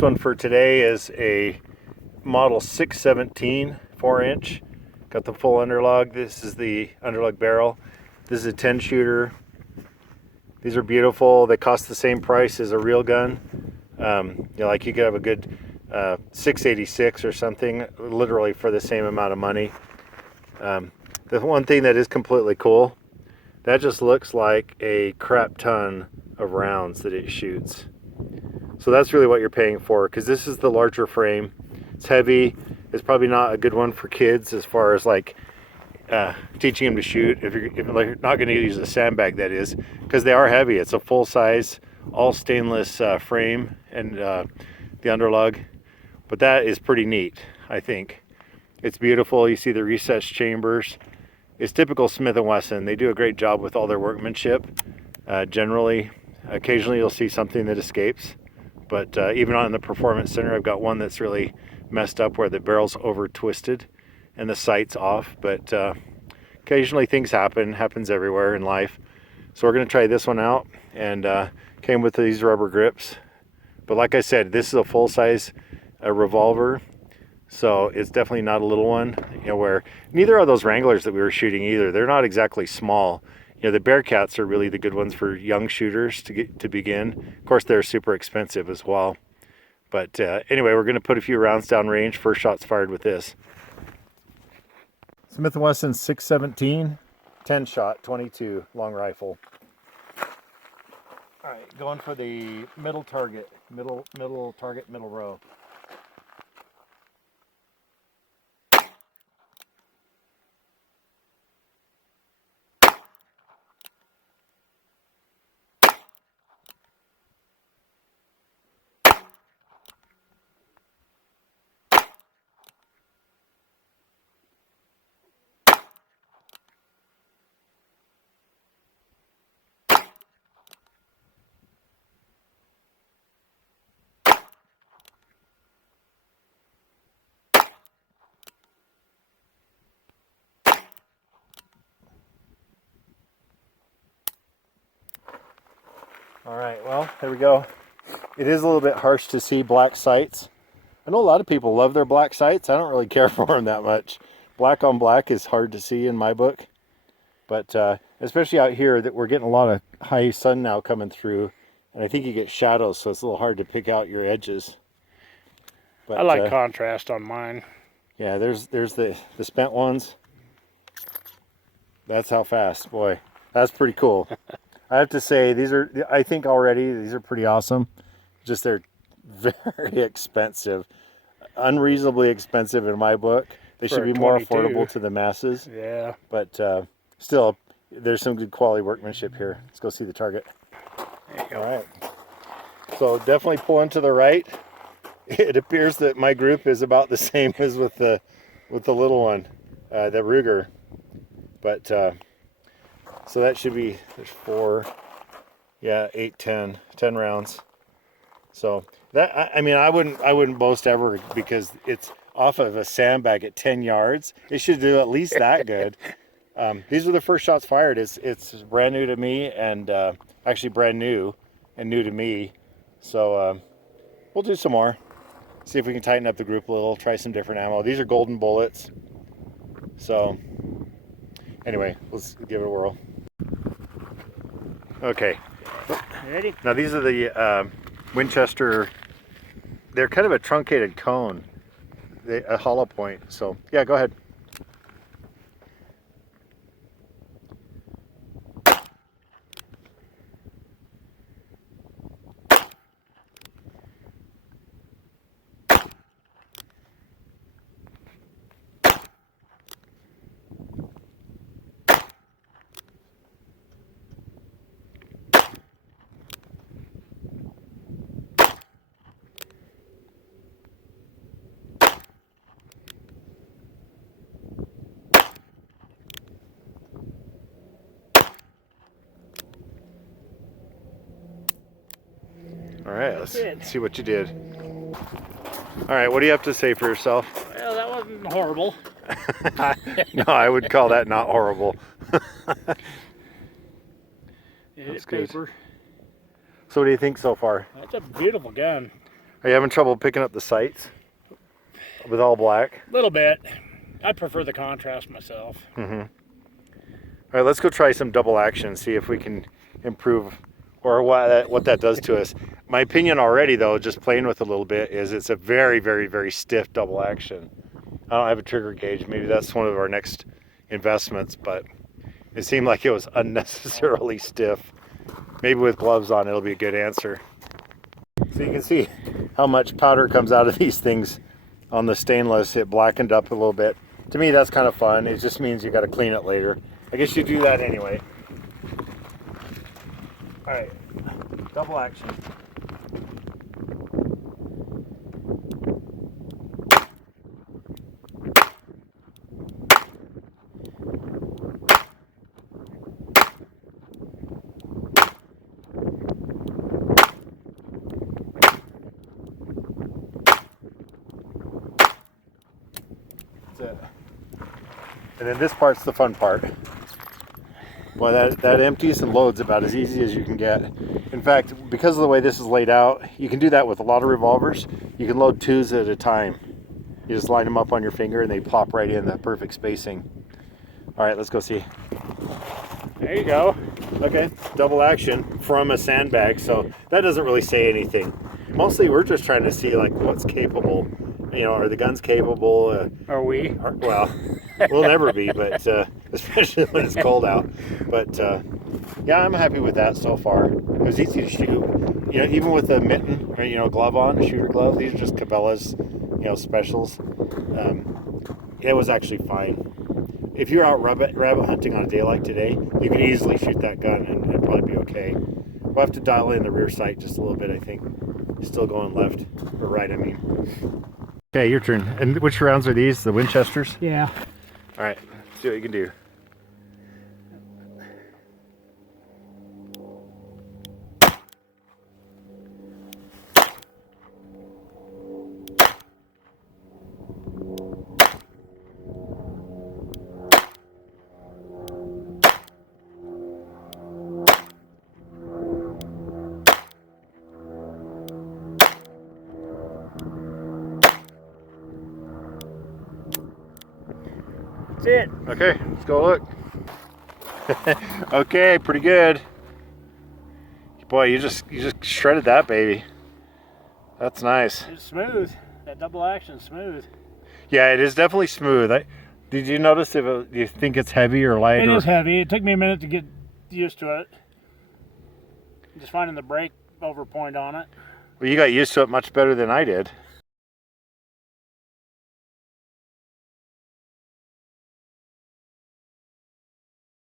First one for today is a model 617 4-inch. Got the full underlug. This is the underlug barrel. This is a 10 shooter. These are beautiful. They cost the same price as a real gun. Like you could have a good 686 or something, literally for the same amount of money. The one thing that is completely cool, that just looks like a crap ton of rounds that it shoots. So that's really what you're paying for, because this is the larger frame. It's heavy. It's probably not a good one for kids as far as like teaching them to shoot. If you're not going to use a sandbag, that is, because they are heavy. It's a full size, all stainless frame and the underlug. But that is pretty neat, I think. It's beautiful. You see the recessed chambers. It's typical Smith & Wesson. They do a great job with all their workmanship. Generally, occasionally you'll see something that escapes. But even on the Performance Center, I've got one that's really messed up where the barrel's over twisted and the sight's off. But occasionally things happens everywhere in life. So we're going to try this one out, and came with these rubber grips. But like I said, this is a full-size revolver, so it's definitely not a little one. Where neither are those Wranglers that we were shooting either. They're not exactly small. The Bearcats are really the good ones for young shooters to begin. Of course, they're super expensive as well. But anyway, we're going to put a few rounds down range. First shot's fired with this Smith & Wesson 617 10 shot 22 long rifle. All right, going for the middle target, middle row. All right, well, there we go. It is a little bit harsh to see black sights. I know a lot of people love their black sights. I don't really care for them that much. Black on black is hard to see in my book. But especially out here, that we're getting a lot of high sun now coming through. And I think you get shadows, so it's a little hard to pick out your edges. But, I like contrast on mine. Yeah, there's the spent ones. That's how fast, boy. That's pretty cool. I have to say, I think already these are pretty awesome. Just they're very expensive. Unreasonably expensive in my book. They should be more affordable to the masses. Yeah. But still, there's some good quality workmanship here. Let's go see the target. There you go. All right. So definitely pulling to the right. It appears that my group is about the same as with the little one, the Ruger. But so that should be, there's 4, 8, 10 rounds. So that, I mean, I wouldn't boast ever, because it's off of a sandbag at 10 yards. It should do at least that good. These are the first shots fired. It's brand new to me, and actually brand new and new to me. So we'll do some more. See if we can tighten up the group a little, try some different ammo. These are golden bullets. So anyway, let's give it a whirl. Okay. Ready? Now these are the Winchester. They're kind of a truncated cone, a hollow point. So yeah, go ahead. All right, let's see what you did. All right, what do you have to say for yourself? Well, that wasn't horrible. No, I would call that not horrible. It's good. paper. So what do you think so far? That's a beautiful gun. Are you having trouble picking up the sights with all black? A little bit. I prefer the contrast myself. Mm-hmm. All right, let's go try some double action, see if we can improve or what that does to us. My opinion already, though, just playing with it a little bit, is it's a very, very, very stiff double action. I don't have a trigger gauge. Maybe that's one of our next investments, but it seemed like it was unnecessarily stiff. Maybe with gloves on, it'll be a good answer. So you can see how much powder comes out of these things on the stainless. It blackened up a little bit. To me, that's kind of fun. It just means you got to clean it later. I guess you do that anyway. All right, double action. That's it. And then this part's the fun part. Well, that empties and loads about as easy as you can get. In fact, because of the way this is laid out, you can do that with a lot of revolvers. You can load 2s at a time. You just line them up on your finger and they plop right in, that perfect spacing. All right, let's go see. There you go. Okay, double action from a sandbag, so that doesn't really say anything. Mostly we're just trying to see like what's capable. You know, are the guns capable? Are we? Well, we'll never be, but especially when it's cold out. But yeah, I'm happy with that so far. It was easy to shoot. You know, even with a mitten or glove on, a shooter glove. These are just Cabela's, specials. It was actually fine. If you're out rabbit hunting on a day like today, you could easily shoot that gun and it'd probably be okay. We'll have to dial in the rear sight just a little bit, I think. Still going left or right, I mean. Okay, your turn. And which rounds are these? The Winchesters? Yeah. All right, see what you can do. That's it. Okay, let's go look. Okay, pretty good. Boy, you just shredded that baby. That's nice. It's smooth. That double action smooth. Yeah, it is definitely smooth. Did you notice if do you think it's heavy or light? It is heavy. It took me a minute to get used to it. Just finding the break over point on it. Well, you got used to it much better than I did.